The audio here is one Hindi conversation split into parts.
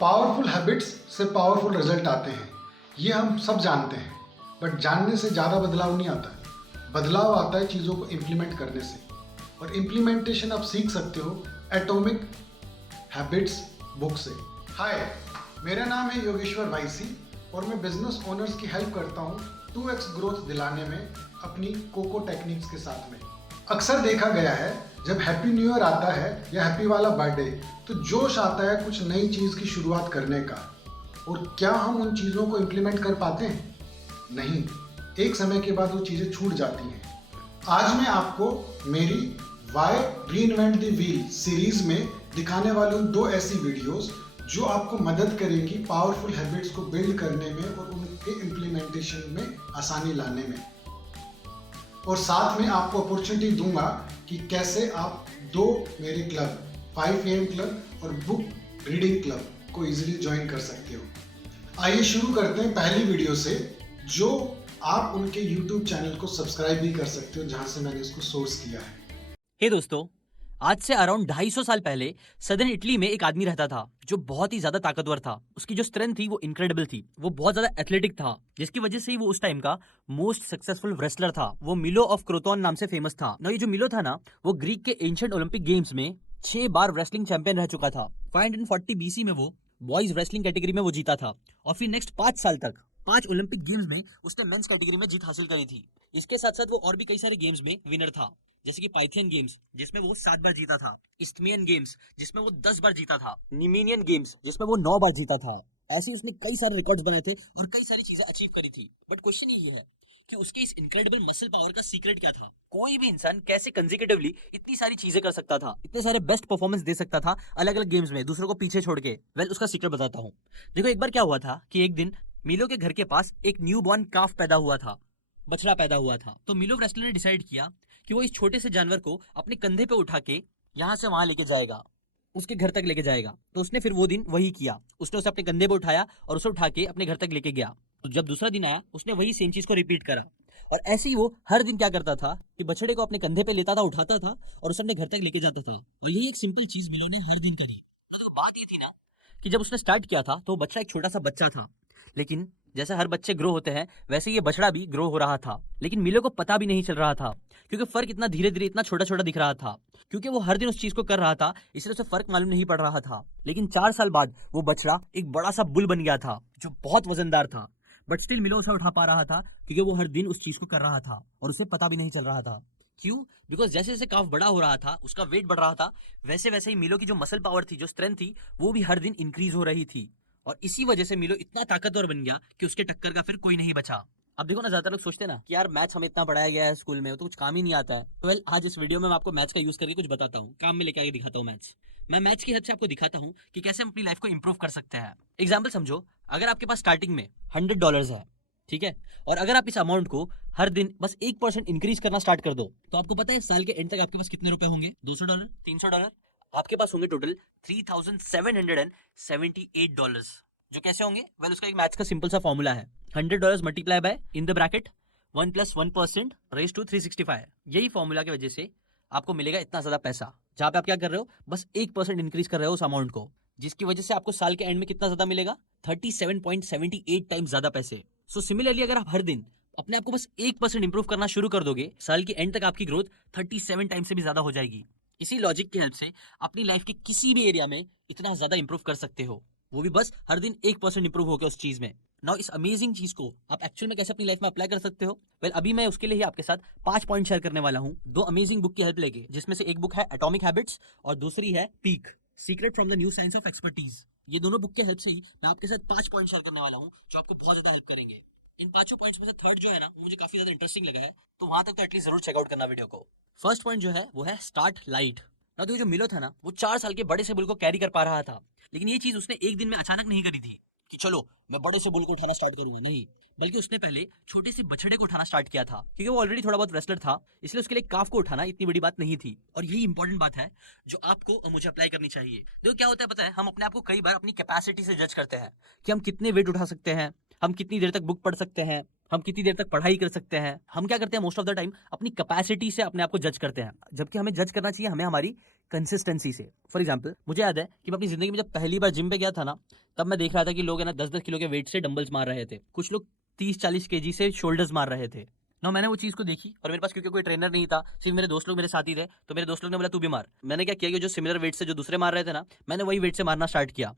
पावरफुल हैबिट्स से पावरफुल रिजल्ट आते हैं, ये हम सब जानते हैं। बट जानने से ज़्यादा बदलाव नहीं आता, बदलाव आता है चीज़ों को इम्प्लीमेंट करने से। और इम्प्लीमेंटेशन आप सीख सकते हो एटॉमिक हैबिट्स बुक से। हाय, मेरा नाम है योगेश्वर वाईसी और मैं बिजनेस ओनर्स की हेल्प करता हूँ 2x ग्रोथ दिलाने में अपनी कोको टेक्निक्स के साथ में। अक्सर देखा गया है जब हैप्पी न्यू ईयर आता है या हैप्पी वाला बर्थडे तो जोश आता है कुछ नई चीज़ की शुरुआत करने का। और क्या हम उन चीज़ों को इम्प्लीमेंट कर पाते हैं? नहीं, एक समय के बाद वो चीज़ें छूट जाती हैं। आज मैं आपको मेरी why reinvent the wheel series में दिखाने वाली हूँ 2 ऐसी वीडियोस जो आपको मदद करेंगी पावरफुल हैबिट्स को बिल्ड करने में और उनके इम्प्लीमेंटेशन में आसानी लाने में। और साथ में आपको अपॉर्चुनिटी दूंगा कि कैसे आप 2 मेरे क्लब 5 AM क्लब और बुक रीडिंग क्लब को इजीली ज्वाइन कर सकते हो। आइए शुरू करते हैं पहली वीडियो से, जो आप उनके YouTube चैनल को सब्सक्राइब भी कर सकते हो जहां से मैंने इसको सोर्स किया है। हे दोस्तों, आज से अराउंड 250 साल पहले सदर्न इटली में एक आदमी रहता था जो बहुत ही ज्यादा ताकतवर था। उसकी जो स्ट्रेंथ थी वो इनक्रेडिबल थी। वो बहुत ज्यादा एथलेटिक था, जिसकी वजह से ही वो उस टाइम का मोस्ट सक्सेसफुल रेसलर था। वो मिलो ऑफ क्रोटोन नाम से फेमस था ना। ये जो मिलो था ना, वो ग्रीक के एंशिएंट ओलंपिक गेम्स में 6 बार रेसलिंग चैंपियन रह चुका था। 540 BC में वो बॉयज रेसलिंग कैटेगरी में वो जीता था और फिर नेक्स्ट 5 साल तक 5 ओलंपिक गेम्स में उसने मेंस कैटेगरी में जीत हासिल करी थी। इसके साथ साथ वो और भी कई सारे गेम्स में विनर था, जैसे कि पाइथियन गेम्स जिसमें वो 7 बार जीता था, इस्थमियन गेम्स जिसमें वो 10 बार जीता था, निमीनियन गेम्स जिसमें वो 9 बार जीता था। ऐसे ही उसने कई सारे रिकॉर्ड्स बनाए थे और कई सारी चीजें अचीव करी थी। बट क्वेश्चन ये है कि उसके इस इनक्रेडिबल मसल पावर का सीक्रेट क्या था? कोई भी इंसान कैसे कंसेक्यूटिवली इतनी सारी चीजें कर सकता था, इतने सारे बेस्ट परफॉर्मेंस दे सकता था अलग अलग गेम्स में दूसरों को पीछे छोड़ के? उसका सीक्रेट बताता हूँ। देखो, एक बार क्या हुआ था कि एक दिन मिलो के घर के पास एक न्यू बॉर्न काफ पैदा हुआ था, बछड़ा पैदा हुआ था। तो मिलो रेसलर ने डिसाइड किया कि वो इस छोटे से जानवर को अपने कंधे पे उठा के यहाँ से वहां लेके जाएगा, उसके घर तक लेके जाएगा। तो उसने फिर वो दिन वही किया, उसने उसे अपने कंधे पे उठाया और उसे उठा के अपने घर तक लेके गया। तो जब दूसरा दिन आया, उसने वही सेम चीज को रिपीट करा। और ऐसे ही वो हर दिन क्या करता था कि बछड़े को अपने कंधे पे लेता था, उठाता था और उसे अपने घर तक लेके जाता था। और यही एक सिंपल चीज मिलो ने हर दिन करी। तो बात ये थी ना कि जब उसने स्टार्ट किया था तो बछड़ा एक छोटा सा बच्चा था, लेकिन जैसे हर बच्चे ग्रो होते हैं वैसे ये बछड़ा भी ग्रो हो रहा था। लेकिन मिलो को पता भी नहीं चल रहा था, क्योंकि फर्क इतना धीरे धीरे इतना छोटा छोटा दिख रहा था। क्योंकि वो हर दिन उस चीज को कर रहा था, इसलिए उसे फर्क मालूम नहीं पड़ रहा था। लेकिन 4 साल बाद वो बछड़ा एक बड़ा सा बुल बन गया था जो बहुत वजनदार था। बट स्टिल मिलो उसे उठा पा रहा था, क्योंकि वो हर दिन उस चीज को कर रहा था और उसे पता भी नहीं चल रहा था। क्यों? बिकॉज जैसे जैसे काफ बड़ा हो रहा था, उसका वेट बढ़ रहा था, वैसे वैसे ही मिलो की जो मसल पावर थी, जो स्ट्रेंथ थी, वो भी हर दिन इंक्रीज हो रही थी। और इसी वजह से मिलो इतना ताकतवर बन गया कि उसके टक्कर का फिर कोई नहीं बचा। अब देखो ना, ज्यादातर लोग सोचते हैं ना कि यार मैथ्स हमें इतना पढ़ाया गया है स्कूल में, वो तो कुछ काम ही नहीं आता है। तो आज इस वीडियो में मैं आपको मैथ्स का यूज करके कुछ बताता हूँ, काम में लेके आके दिखाता हूँ मैथ्स। मैं मैथ्स की हेल्प से आपको दिखाता हूँ कि कैसे हम अपनी लाइफ को इंप्रूव कर सकते हैं। एग्जाम्पल समझो, अगर आपके पास स्टार्टिंग में $100 है, ठीक है, और अगर आप इस अमाउंट को हर दिन बस 1% इंक्रीज करना स्टार्ट कर दो, तो आपको पता है साल के एंड तक आपके पास कितने रुपए होंगे? $200, $300, आपके पास होंगे टोटल $3,778। जो कैसे होंगे? उसका एक मैथ्स का सिंपल सा फॉर्मूला है, $100 multiply by in the bracket 1 + 1% raise to 365। यही फॉर्मूला की वजह से आपको मिलेगा इतना ज्यादा पैसा, जहां पे आप क्या कर रहे हो, बस 1% इंक्रीज कर रहे हो उस अमाउंट को, जिसकी वजह से आपको साल के एंड में कितना ज्यादा मिलेगा? 37.78 टाइम्स ज्यादा पैसे। सो सिमिलरली अगर आप हर दिन अपने आप को बस 1% इंप्रूव करना शुरू कर दोगे, साल के एंड तक आपकी ग्रोथ 37 टाइम्स से भी ज्यादा हो जाएगी। इसी लॉजिक की हेल्प से अपनी लाइफ के किसी भी एरिया में इतना ज्यादा इंप्रूव कर सकते हो, वो भी बस हर दिन 1% इंप्रूव होकर उस चीज में। नाउ इस अमेजिंग चीज को आप एक्चुअल में कैसे अपनी लाइफ में अप्लाई कर सकते हो? अभी मैं उसके लिए ही आपके साथ 5 पॉइंट शेयर करने वाला हूँ, 2 अमेजिंग बुक की हेल्प लेके, जिसमें से एक बुक है एटॉमिक हैबिट्स और दूसरी है peak, secret from the new science of expertise. ये दोनों बुक की हेल्प से ही मैं आपके साथ 5 पॉइंट शेयर करने वाला हूँ जो आपको बहुत ज्यादा हेल्प करेंगे। इन 5 पॉइंट्स में से थर्ड जो है ना, वो मुझे काफी ज्यादा इंटरेस्टिंग लगा है, तो वहां तक तो एटलीस्ट जरूर चेकआउट करना वीडियो को। फर्स्ट पॉइंट जो है वो है स्टार्ट लाइट। ना तो जो मिलो था ना, वो 4 साल के बड़े से बुल को कैरी कर पा रहा था, लेकिन ये चीज उसने एक दिन में अचानक नहीं करी थी कि चलो मैं बड़े से बुल को उठाना स्टार्ट करूंगा, नहीं। बल्कि उसने पहले छोटे से बछड़े को उठाना स्टार्ट किया था, क्योंकि वो ऑलरेडी थोड़ा बहुत रेसलर था, इसलिए उसके लिए काफ को उठाना इतनी बड़ी बात नहीं थी। और यही इंपॉर्टेंट बात है जो आपको और मुझे अप्लाई करनी चाहिए। देखो क्या होता है पता है, हम अपने आप को कई बार अपनी कैपेसिटी से जज करते हैं कि हम कितने वेट उठा सकते हैं, हम कितनी देर तक बुक पढ़ सकते हैं, हम कितनी देर तक पढ़ाई कर सकते हैं। हम क्या करते हैं मोस्ट ऑफ द टाइम अपनी कैपेसिटी से अपने आप को जज करते हैं, जबकि हमें जज करना चाहिए हमें हमारी कंसिस्टेंसी से। फॉर एग्जाम्पल मुझे याद है कि मैं अपनी जिंदगी में जब पहली बार जिम पे गया था ना, तब मैं देख रहा था कि लोग है ना 10-10 किलो के वेट से डंबल्स मार रहे थे, कुछ लोग 30-40 केजी से शोल्डर्स मार रहे थे ना। मैंने वो चीज़ को देखी और मेरे पास क्योंकि कोई ट्रेनर नहीं था, सिर्फ मेरे दोस्त लोग मेरे साथ ही थे, तो मेरे दोस्त लोग ने बोला तू भी मार। मैंने क्या किया कि जो सिमिलर वेट से जो दूसरे मार रहे थे ना, मैंने वही वेट से मारना स्टार्ट किया।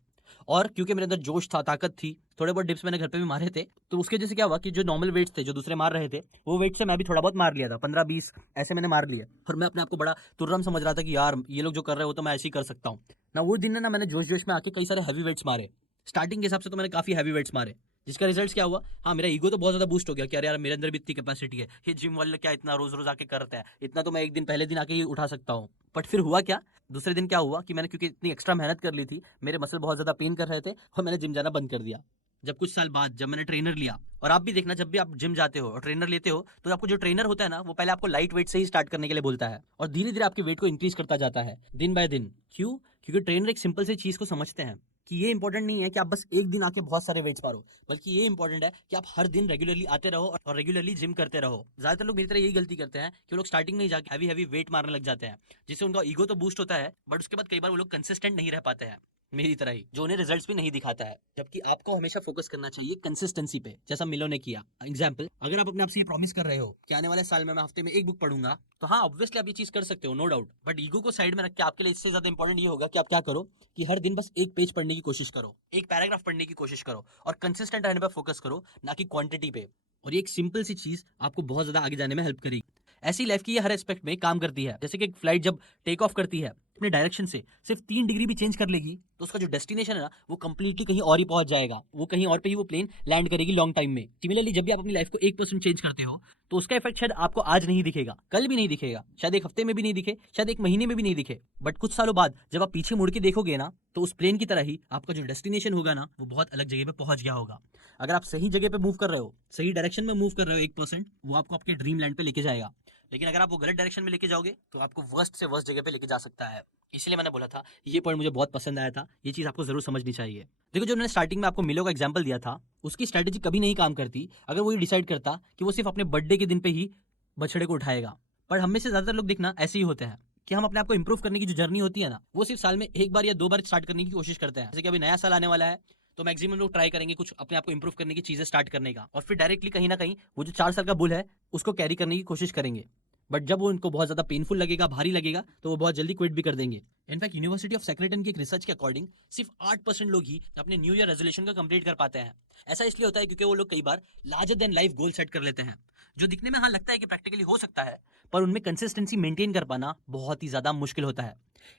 और क्योंकि मेरे अंदर जोश था, ताकत थी, थोड़े बहुत डिप्स मैंने घर पे भी मारे थे, तो उसके वजह से क्या हुआ कि जो नॉर्मल वेट्स थे जो दूसरे मार रहे थे, वो वेट से मैं भी थोड़ा बहुत मार लिया था, 15-20 ऐसे मैंने मार लिया। और मैं अपने आप को बड़ा तुर्रम समझ रहा था कि यार ये लोग जो कर रहे हो तो मैं ऐसे ही कर सकता हूँ ना। वो दिन ना मैंने जोश जोश में आके कई सारे हैवी वेट्स मारे। स्टार्टिंग के हिसाब से तो मैंने काफी हैवी वेट्स मारे, जिसका रिजल्ट क्या हुआ, हाँ मेरा ईगो तो बहुत ज्यादा बूस्ट हो गया कि अरे यार मेरे अंदर भी इतनी कैपेसिटी है, ये जिम वाले क्या इतना रोज रोज आके करते हैं, इतना तो मैं एक दिन पहले दिन आके ही उठा सकता हूँ। बट फिर हुआ क्या, दूसरे दिन क्या हुआ कि मैंने क्योंकि इतनी एक्स्ट्रा मेहनत कर ली थी, मेरे मसल बहुत ज्यादा पेन कर रहे थे और मैंने जिम जाना बंद कर दिया। जब कुछ साल बाद जब मैंने ट्रेनर लिया, और आप भी देखना जब भी आप जिम जाते हो और ट्रेनर लेते हो, तो आपको जो ट्रेनर होता है ना, वो पहले आपको लाइट वेट से ही स्टार्ट करने के लिए बोलता है और धीरे धीरे आपके वेट को इंक्रीज करता जाता है दिन बाय दिन। क्यों? क्योंकि ट्रेनर एक सिंपल सी चीज को समझते हैं कि ये इंपॉर्टेंट नहीं है कि आप बस एक दिन आके बहुत सारे वेट्स मारो, बल्कि ये इंपॉर्टेंट है कि आप हर दिन रेगुलरली आते रहो और रेगुलरली जिम करते रहो। ज्यादातर लोग मेरी तरह यही गलती करते हैं कि वो लोग स्टार्टिंग में ही जाके हैवी हैवी वेट मारने लग जाते हैं, जिससे उनका ईगो तो बूस्ट होता है, बट उसके बाद कई बार वो लोग कंसिस्टेंट नहीं रह पाते हैं, मेरी तरह ही, जो उन्हें रिजल्ट्स भी नहीं दिखाता है। जबकि आपको हमेशा फोकस करना चाहिए कंसिस्टेंसी पे, जैसा मिलो ने किया। एग्जाम्पल, अगर आप अपने आप से ये प्रॉमिस कर रहे हो कि आने वाले साल में मैं हफ्ते में एक बुक पढ़ूंगा, तो हाँ ऑब्वियसली आप ये चीज कर सकते हो, नो डाउट। बट ईगो को साइड में रख के आपके लिए इससे ज्यादा इंपॉर्टेंट ये होगा कि आप क्या करो कि हर दिन बस एक पेज पढ़ने की कोशिश करो, एक पैराग्राफ पढ़ने की कोशिश करो और कंसिस्टेंट रहने पर फोकस करो, ना कि क्वांटिटी पे। और ये एक सिंपल सी चीज आपको बहुत ज्यादा आगे जाने में हेल्प करेगी। ऐसी लाइफ की ये हर एस्पेक्ट में काम करती है। जैसे कि एक फ्लाइट जब टेक ऑफ करती है, अपने डायरेक्शन से सिर्फ 3 डिग्री भी चेंज कर लेगी, तो उसका जो डेस्टिनेशन है ना, वो कंप्लीटली कहीं और ही पहुंच जाएगा, वो कहीं और पे ही वो प्लेन लैंड करेगी लॉन्ग टाइम में। सिमिलरली जब भी आप अपनी लाइफ को 1% चेंज करते हो, तो उसका इफेक्ट शायद आपको आज नहीं दिखेगा, कल भी नहीं दिखेगा, शायद एक हफ्ते में भी नहीं दिखे, शायद एक महीने में भी नहीं दिखे, बट कुछ सालों बाद जब आप पीछे मुड़ के देखोगे ना, तो उस प्लेन की तरह ही आपका जो डेस्टिनेशन होगा ना, वो बहुत अलग जगह पे पहुंच गया होगा। अगर आप सही जगह पे मूव कर रहे हो, सही डायरेक्शन में मूव कर रहे हो 1%, वो आपको आपके ड्रीम लैंड पे लेके जाएगा। लेकिन अगर आप वो गलत डायरेक्शन में लेके जाओगे, तो आपको वर्स्ट से वर्स्ट जगह पे लेके जा सकता है। इसलिए मैंने बोला था, ये पॉइंट मुझे बहुत पसंद आया था, ये चीज आपको जरूर समझनी चाहिए। देखो, जो मैंने स्टार्टिंग में आपको मिलो का एग्जांपल दिया था, उसकी स्ट्रेटेजी कभी नहीं काम करती अगर वो ये डिसाइड करता कि वो सिर्फ अपने बर्थडे के दिन पे ही बछड़े को उठाएगा। पर हम में से ज्यादातर लोग देखना ऐसे ही होते हैं कि हम अपने आप को इंप्रूव करने की जो जर्नी होती है ना, वो सिर्फ साल में एक बार या 2 बार स्टार्ट करने की कोशिश करते हैं। जैसे कि अभी नया साल आने वाला है, तो मैक्सिमम लोग ट्राई करेंगे कुछ अपने आप को इंप्रूव करने की चीजें स्टार्ट करने का, और फिर डायरेक्टली कहीं ना कहीं वो जो 4 साल का बुल है उसको कैरी करने की कोशिश करेंगे। बट जब वो उनको बहुत ज्यादा पेनफुल लगेगा, भारी लगेगा, तो वो बहुत जल्दी क्विट भी कर देंगे। इनफैक्ट यूनिवर्सिटी ऑफ सेक्रेटन की एक रिसर्च के अकॉर्डिंग सिर्फ 8% लोग ही अपने न्यू ईयर रेजोल्यूशन का कंप्लीट कर पाते हैं। ऐसा इसलिए होता है क्योंकि वो लोग कई बार larger than life goal set कर लेते हैं, जो दिखने में हाँ लगता है कि प्रैक्टिकली हो सकता है, पर उनमें कंसिस्टेंसी मेंटेन कर पाना बहुत ही ज्यादा मुश्किल होता है।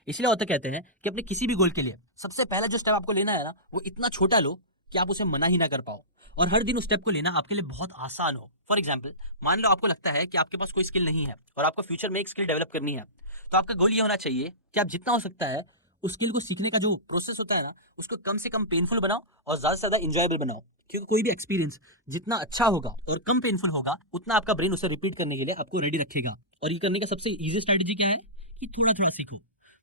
इसलिए होता कहते हैं कि अपने किसी भी गोल के लिए सबसे पहला जो स्टेप आपको लेना है ना, वो इतना छोटा लो कि आप उसे मना ही ना कर पाओ, और हर दिन उस स्टेप को लेना आपके लिए बहुत आसान हो। फॉर एग्जाम्पल, मान लो आपको लगता है कि आपके पास कोई स्किल नहीं है और आपको फ्यूचर में एक स्किल डेवलप करनी है, तो आपका गोल ये होना चाहिए कि आप जितना हो सकता है उस स्किल को सीखने का जो प्रोसेस होता है ना, उसको कम से कम पेनफुल बनाओ और ज्यादा से ज्यादा इंजॉयबल बनाओ। क्योंकि कोई भी एक्सपीरियंस जितना अच्छा होगा और कम पेनफुल होगा, उतना आपका ब्रेन उसे रिपीट करने के लिए आपको रेडी रखेगा। और ये करने का सबसे इजी स्ट्रेटेजी क्या है कि थोड़ा थोड़ा सीखो।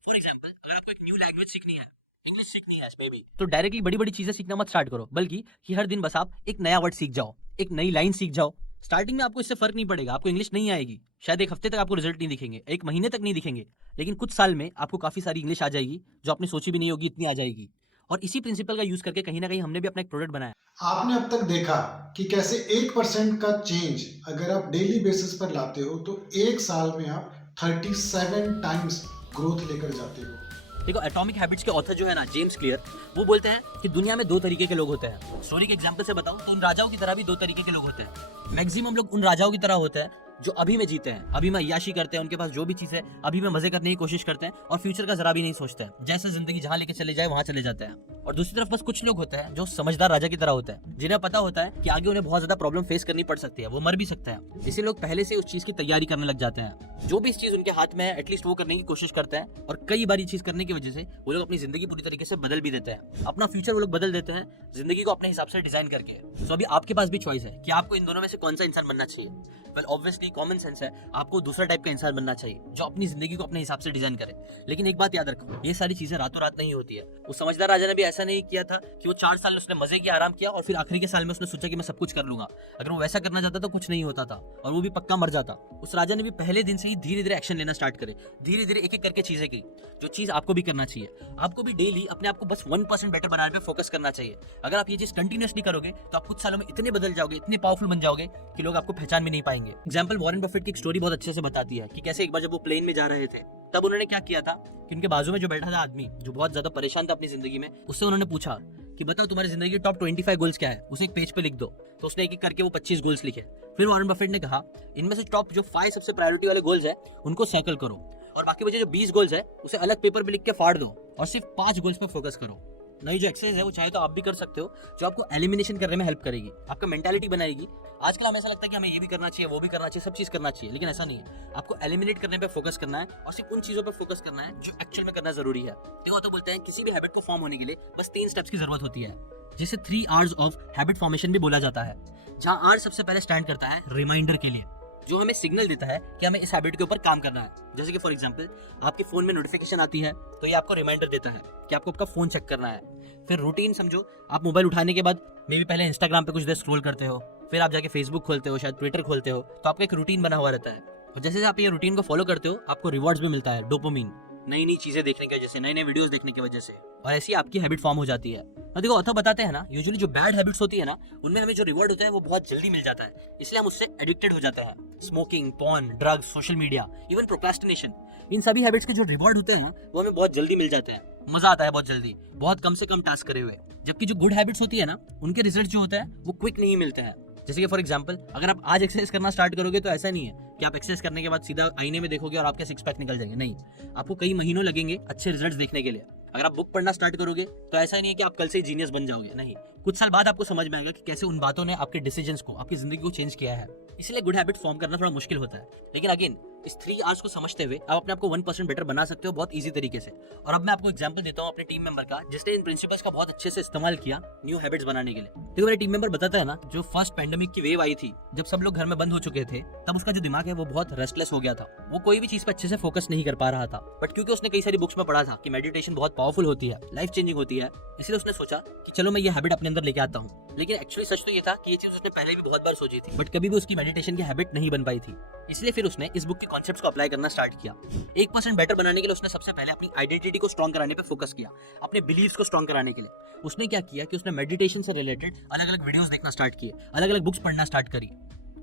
फॉर एग्जाम्पल, अगर आपको एक न्यू लैंग्वेज सीखनी है, इंग्लिश सीखनी है मे बी, तो डायरेक्टली बड़ी बड़ी चीजें सीखना मत स्टार्ट करो, बल्कि कि हर दिन बस आप एक नया वर्ड सीख जाओ, एक नई लाइन सीख जाओ। स्टार्टिंग में आपको इससे फर्क नहीं पड़ेगा, आपको इंग्लिश नहीं आएगी, शायद एक हफ्ते तक आपको रिजल्ट नहीं दिखेंगे, एक महीने तक नहीं दिखेंगे, लेकिन कुछ साल में आपको काफी सारी इंग्लिश आ जाएगी जो आपने सोची भी नहीं होगी, इतनी आ जाएगी। और इसी प्रिंसिपल का यूज करके कहीं ना कहीं हमने भी अपना एक प्रोडक्ट बनाया। आपने अब तक देखा कि कैसे 1% का चेंज अगर आप डेली बेसिस पर लाते हो तो 1 साल में आप 37 टाइम्स ग्रोथ लेकर जाते हो। देखो, एटॉमिक हैबिट्स के ऑथर जो है ना, जेम्स क्लियर, वो बोलते हैं कि दुनिया में 2 तरीके के लोग होते हैं। स्टोरी के एग्जांपल से बताऊं तो उन राजाओं की तरह भी 2 तरीके के लोग होते हैं। मैक्सिमम लोग उन राजाओं की तरह होते हैं जो अभी में जीते हैं, अभी में अय्याशी करते हैं, उनके पास जो भी चीज है अभी में मजे करने की कोशिश करते हैं और फ्यूचर का जरा भी नहीं सोचते हैं, जैसे जिंदगी जहां लेके चले जाए वहां चले जाते हैं। और दूसरी तरफ बस कुछ लोग होते हैं जो समझदार राजा की तरह होते हैं, जिन्हें पता होता है कि आगे उन्हें बहुत ज्यादा प्रॉब्लम फेस करनी पड़ सकती है, वो मर भी सकते हैं, इसलिए लोग पहले से उस चीज की तैयारी करने लग जाते हैं। जो भी इस चीज उनके हाथ में है एटलीस्ट वो करने की कोशिश करते हैं, और कई बार ये चीज करने की वजह से वो लोग अपनी जिंदगी पूरी तरीके से बदल भी देते हैं, अपना फ्यूचर वो लोग बदल देते हैं जिंदगी को अपने हिसाब से डिजाइन करके। तो अभी आपके पास भी चॉइस है कि आपको इन दोनों में से कौन सा इंसान बनना चाहिए। वेल ऑब्वियसली कॉमन सेंस है, आपको दूसरा टाइप का इंसान बनना चाहिए जो अपनी जिंदगी को अपने हिसाब से डिजाइन करे। लेकिन एक बात याद रखो, ये सारी चीजें रातों रात नहीं होती है। उस समझदार राजा ने भी ऐसा नहीं किया था कि वो 4 साल उसने मजे किया, आराम किया और फिर आखिरी के साल में उसने सोचा कि मैं सब कुछ कर लूंगा। अगर वो वैसा करना चाहता तो कुछ नहीं होता था और वो भी पक्का मर जाता। उस राजा ने भी पहले दिन से ही धीरे धीरे एक्शन लेना स्टार्ट करे, धीरे धीरे एक एक करके चीजें की, जो चीज आपको भी करना चाहिए। आपको भी डेली अपने आप को बस 1% बेटर बनाने पे फोकस करना चाहिए। अगर आप ये चीज कंटिन्यूअसली करोगे तो आप कुछ सालों में इतने बदल जाओगे, इतने पावरफुल बन जाओगे कि लोग आपको पहचान भी नहीं पाएंगे। एग्जाम्पल वॉरेन बफेट की एक स्टोरी बहुत अच्छे से बताती है कि कैसे एक बार जब वो प्लेन में जा रहे थे तब उन्होंने क्या किया था कि उनके बाजू में जो बैठा था आदमी, जो बहुत ज्यादा परेशान था अपनी जिंदगी में, उससे उन्होंने पूछा कि बताओ तुम्हारी जिंदगी के टॉप 25 गोल्स क्या है, उसे एक पेज पे लिख दो। तो उसने एक एक करके वो 25 गोल्स लिखे। फिर वॉरेन बफेट ने कहा इनमें से टॉप जो 5 सबसे प्रायोरिटी वाले गोल्स है उनको सर्कल करो और बाकी बचे जो 20 गोल्स है उसे अलग पेपर पे लिख के फाड़ दो और सिर्फ 5 गोल्स पे फोकस करो। नई जो एक्सरसाइज है वो चाहे तो आप भी कर सकते हो, जो आपको एलिमिनेशन करने में हेल्प करेगी, आपका मेंटालिटी बनाएगी। आजकल हमें ऐसा लगता है कि हमें ये भी करना चाहिए, वो भी करना चाहिए, सब चीज करना चाहिए, लेकिन ऐसा नहीं है। आपको एलिमिनेट करने पे फोकस करना है और सिर्फ उन चीजों पे फोकस करना है जो एक्चुअल में करना जरूरी है। देखो तो बोलते हैं किसी भी हैबिट को फॉर्म होने के लिए बस 3 स्टेप्स की जरूरत होती है, जिसे 3 आवर्स ऑफ हैबिट फॉर्मेशन भी बोला जाता है, जहां आर सबसे पहले स्टैंड करता है रिमाइंडर के लिए, जो हमें सिग्नल देता है कि हमें इस हैबिट के ऊपर काम करना है। जैसे कि फॉर एग्जांपल आपके फोन में नोटिफिकेशन आती है तो ये आपको रिमाइंडर देता है कि आपको आपका फोन चेक करना है। फिर रूटीन समझो, आप मोबाइल उठाने के बाद मे भी पहले इंस्टाग्राम पे कुछ देर स्क्रॉल करते हो, फिर आप जाके फेसबुक खोलते हो, शायद ट्विटर खोलते हो, तो आपका एक रूटीन बना हुआ रहता है और जैसे जैसे आप ये रूटीन को फॉलो करते हो आपको रिवॉर्ड्स भी मिलता है, डोपामिन, नई नई चीजें देखने की वजह से, नए नए वीडियोस देखने की वजह से, और ऐसी आपकी हैबिट फॉर्म हो जाती है। और देखो ऑथर बताते हैं ना, यूजुअली जो बैड हैबिट्स होती है ना उनमें हमें जो रिवॉर्ड होता है वो बहुत जल्दी मिल जाता है, इसलिए हम उससे एडिक्टेड हो जाते हैं। Smoking, porn, drugs, social media, even procrastination, इन सभी हैबिट्स के जो रिवॉर्ड होते हैं वो हमें बहुत जल्दी मिल जाते हैं, मजा आता है बहुत जल्दी, बहुत कम से कम टास्क करे हुए। जबकि जो गुड हैबिट्स होती है ना उनके रिजल्ट जो होता है वो क्विक नहीं मिलते हैं। जैसे कि फॉर एग्जांपल अगर आप आज एक्सरसाइज करना स्टार्ट करोगे तो ऐसा नहीं है कि आप एक्सरसाइज करने के बाद सीधा आईने में देखोगे और आपके 6 पैक निकल जाएंगे, नहीं, आपको कई महीनों लगेंगे अच्छे रिजल्ट्स देखने के लिए। अगर आप बुक पढ़ना स्टार्ट करोगे तो ऐसा नहीं है कि आप कल से ही जीनियस बन जाओगे, नहीं, कुछ साल बाद आपको समझ में आएगा कि कैसे उन बातों ने आपके डिसीजंस को, आपकी जिंदगी को चेंज किया है। इसलिए गुड हैबिट फॉर्म करना थोड़ा मुश्किल होता है, लेकिन अगेन इस 3 आवर्स को समझते हुए आप अपने आप को 1% बेटर बना सकते हो बहुत इजी तरीके से। और अब मैं आपको एग्जांपल देता हूँ अपने टीम मेंबर का, जिसने इन प्रिंसिपल्स का बहुत अच्छे से इस्तेमाल किया न्यू हैबिट्स बनाने के लिए। देखो मेरा टीम मेंबर बताता है ना, जो फर्स्ट पैंडेमिक की वेव आई थी, जब सब लोग घर में बंद हो चुके थे, तब उसका जो दिमाग है वो बहुत रेस्टलेस हो गया था, वो कोई भी चीज पे अच्छे से फोकस नहीं कर पा रहा था। बट क्योंकि उसने कई सारी बुक्स में पढ़ा था कि मेडिटेशन बहुत पावरफुल होती है, लाइफ चेंजिंग होती है, इसलिए उसने सोचा कि चलो मैं ये हैबिट अपने अंदर लेके आता हूँ। लेकिन एक्चुअली सच तो ये था कि ये चीज उसने पहले भी बहुत बार सोची थी, बट कभी भी उसकी मेडिटेशन की हैबिट नहीं बन पाई थी। इसलिए फिर उसने इस बुक के कॉन्सेप्ट्स को अप्लाई करना स्टार्ट किया। 1% बेटर बनाने के लिए उसने सबसे पहले अपनी आइडेंटिटी को स्ट्रॉन्ग कराने पे फोकस किया, अपने बिलीव्स को स्ट्रॉन्ग कराने के लिए उसने क्या किया कि उसने मेडिटेशन से रिलेटेड अलग अलग वीडियोस देखना स्टार्ट किए, अलग अलग बुक्स पढ़ना स्टार्ट करी,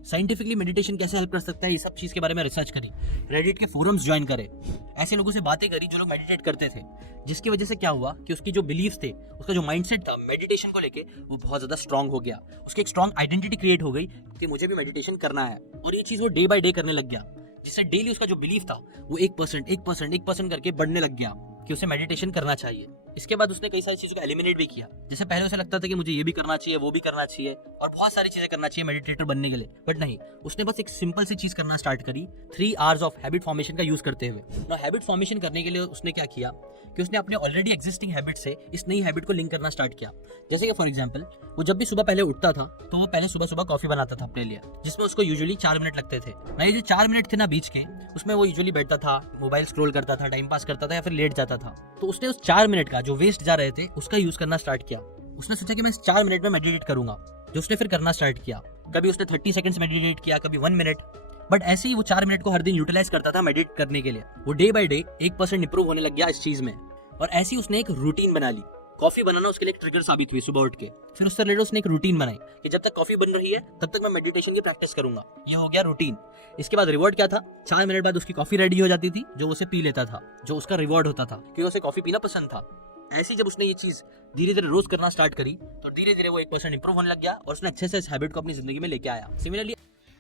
साइंटिफिकली मेडिटेशन कैसे हेल्प कर सकता है ये सब चीज के बारे में रिसर्च करी, रेडिट के फोरम्स ज्वाइन करे, ऐसे लोगों से बातें करी जो लोग मेडिटेट करते थे, जिसकी वजह से क्या हुआ कि उसकी जो बिलीव्स थे, उसका जो माइंडसेट था मेडिटेशन को लेके वो बहुत ज्यादा स्ट्रांग हो गया। उसकी एक स्ट्रांग आइडेंटिटी क्रिएट हो गई कि मुझे भी मेडिटेशन करना है, और ये चीज वो डे बाय डे करने लग गया, जिससे डेली उसका जो बिलीफ था वो 1% करके बढ़ने लग गया कि उसे मेडिटेशन करना चाहिए। इसके बाद उसने कई सारी चीजों को एलिमिनेट भी किया। जैसे पहले उसे लगता था कि मुझे ये भी करना चाहिए, वो भी करना चाहिए और बहुत सारी चीजें करना चाहिए मेडिटेटर बनने के लिए, बट नहीं, उसने बस एक सिंपल सी चीज करना स्टार्ट करी 3 आवर्स ऑफ हैबिट फॉर्मेशन का यूज करते हुए। ना हैबिट फॉर्मेशन करने के लिए उसने क्या किया कि उसने अपने ऑलरेडी एग्जिस्टिंग हैबिट से इस नई हैबिट को लिंक करना स्टार्ट किया। जैसे कि फॉर एग्जांपल वो जब भी सुबह पहले उठता था तो वो पहले सुबह सुबह कॉफी बनाता था अपने लिए, जिसमें उसको यूजुअली 4 मिनट लगते थे। ना ये जो 4 मिनट थे ना बीच के, उसमें वो यूजुअली बैठता था, मोबाइल स्क्रॉल करता था, टाइम पास करता था या फिर लेट जाता था। तो उसने उस 4 मिनट का जो वेस्ट जा रहे थे उसका यूज करना स्टार्ट किया। उसने सोचा कि मैं इस 4 मिनट में मेडिटेट करूंगा, जो उसने फिर करना स्टार्ट किया। कभी उसने 30 सेकंड्स मेडिटेट किया, कभी 1 मिनट, बट ऐसे ही वो 4 मिनट को हर दिन यूटिलाइज करता था मेडिटेट करने के लिए। वो डे बाय डे 1% इंप्रूव होने लग गया इस चीज में, और ऐसी उसने एक रूटीन बना ली। कॉफी बनाना उसके लिए एक ट्रिगर साबित हुई सुबह उठ के। फिर उससे रिलेटेड उसने एक रूटीन बनाई कि जब तक कॉफी बन रही है तब तक मैं मेडिटेशन की प्रैक्टिस करूंगा। ये हो गया रूटीन। इसके बाद रिवॉर्ड क्या था, 4 मिनट बाद उसकी कॉफी रेडी हो जाती थी, जो उसे पी लेता था, जो उसका रिवॉर्ड होता था, क्योंकि उसे कॉफी पीना पसंद था। ऐसी जब उसने ये चीज धीरे धीरे रोज करना स्टार्ट करी तो धीरे धीरे वो 1% इंप्रूव होने लग गया और उसने अच्छे से इस हैबिट को अपनी जिंदगी में लेके आया। सिमिलरली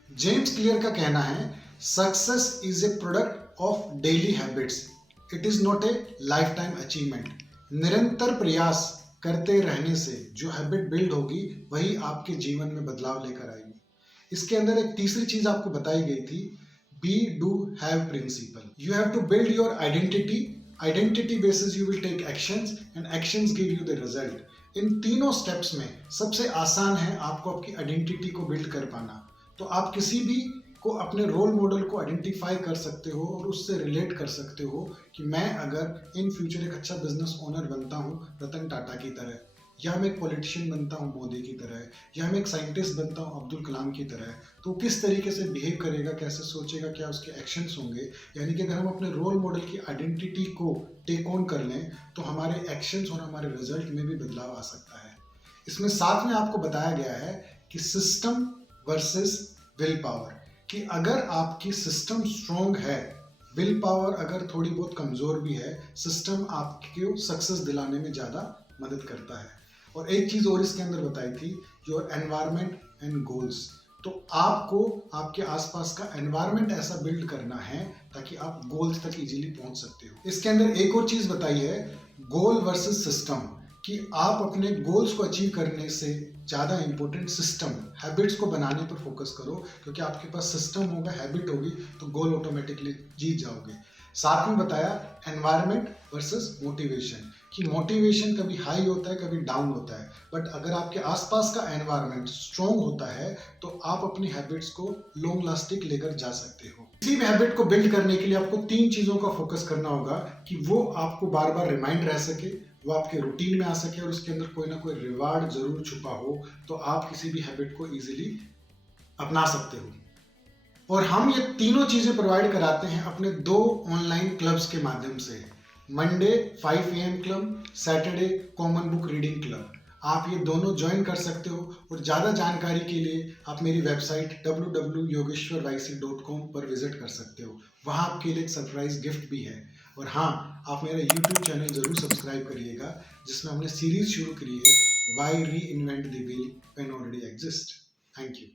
जेम्स क्लियर का कहना है, success is a product of daily habits, it is not a life time achievement. निरंतर प्रयास करते रहने से जो हैबिट बिल्ड होगी वही आपके जीवन में बदलाव लेकर आएगी। इसके अंदर एक तीसरी चीज आपको बताई गई थी, be do have principle. You have to build your identity basis you will take actions and actions give you the result. इन तीनों स्टेप्स में सबसे आसान है आपको आपकी आइडेंटिटी को बिल्ड कर पाना। तो आप किसी भी को अपने रोल मॉडल को आइडेंटिफाई कर सकते हो और उससे रिलेट कर सकते हो कि मैं अगर इन फ्यूचर एक अच्छा बिजनेस ओनर बनता हूँ रतन टाटा की तरह, या मैं एक पॉलिटिशियन बनता हूँ मोदी की तरह, या मैं एक साइंटिस्ट बनता हूँ अब्दुल कलाम की तरह, तो किस तरीके से बिहेव करेगा, कैसे सोचेगा, क्या उसके एक्शंस होंगे। यानी कि अगर हम अपने रोल मॉडल की आइडेंटिटी को टेक ऑन कर लें तो हमारे एक्शंस और हमारे रिजल्ट में भी बदलाव आ सकता है। इसमें साथ में आपको बताया गया है कि सिस्टम वर्सेस विल पावर, कि अगर आपकी सिस्टम स्ट्रॉन्ग है, विल पावर अगर थोड़ी बहुत कमज़ोर भी है, सिस्टम आपको सक्सेस दिलाने में ज़्यादा मदद करता है। और एक चीज़ और इसके अंदर बताई थी, योर एनवायरनमेंट एंड गोल्स। तो आपको आपके आसपास का एनवायरनमेंट ऐसा बिल्ड करना है ताकि आप गोल्स तक इजीली पहुंच सकते हो। इसके अंदर एक और चीज़ बताई है, गोल वर्सेस सिस्टम, कि आप अपने गोल्स को अचीव करने से ज़्यादा इंपॉर्टेंट सिस्टम, हैबिट्स को बनाने पर फोकस करो, क्योंकि आपके पास सिस्टम होगा, हैबिट होगी, तो गोल ऑटोमेटिकली जीत जाओगे। साथ में बताया एनवायरनमेंट वर्सेस मोटिवेशन, कि मोटिवेशन कभी हाई होता है, कभी डाउन होता है, बट अगर आपके आसपास का एनवायरनमेंट स्ट्रॉन्ग होता है तो आप अपनी हैबिट्स को लॉन्ग लास्टिंग लेकर जा सकते हो। किसी भी हैबिट को बिल्ड करने के लिए आपको 3 चीज़ों का फोकस करना होगा, कि वो आपको बार बार रिमाइंड रह सके, वो आपके रूटीन में आ सके और उसके अंदर कोई ना कोई रिवार्ड जरूर छुपा हो, तो आप किसी भी हैबिट को इजीली अपना सकते हो। और हम ये तीनों चीज़ें प्रोवाइड कराते हैं अपने 2 ऑनलाइन क्लब्स के माध्यम से। Monday 5 AM club, Saturday common book reading club. आप ये दोनों ज्वाइन कर सकते हो और ज़्यादा जानकारी के लिए आप मेरी वेबसाइट www.yogeshwaryc.com पर विजिट कर सकते हो। वहाँ आपके लिए एक सरप्राइज गिफ्ट भी है। और हाँ, आप मेरा यूट्यूब चैनल ज़रूर सब्सक्राइब करिएगा, जिसमें हमने सीरीज शुरू करी है, वाई री invent the wheel when already exist. Thank you.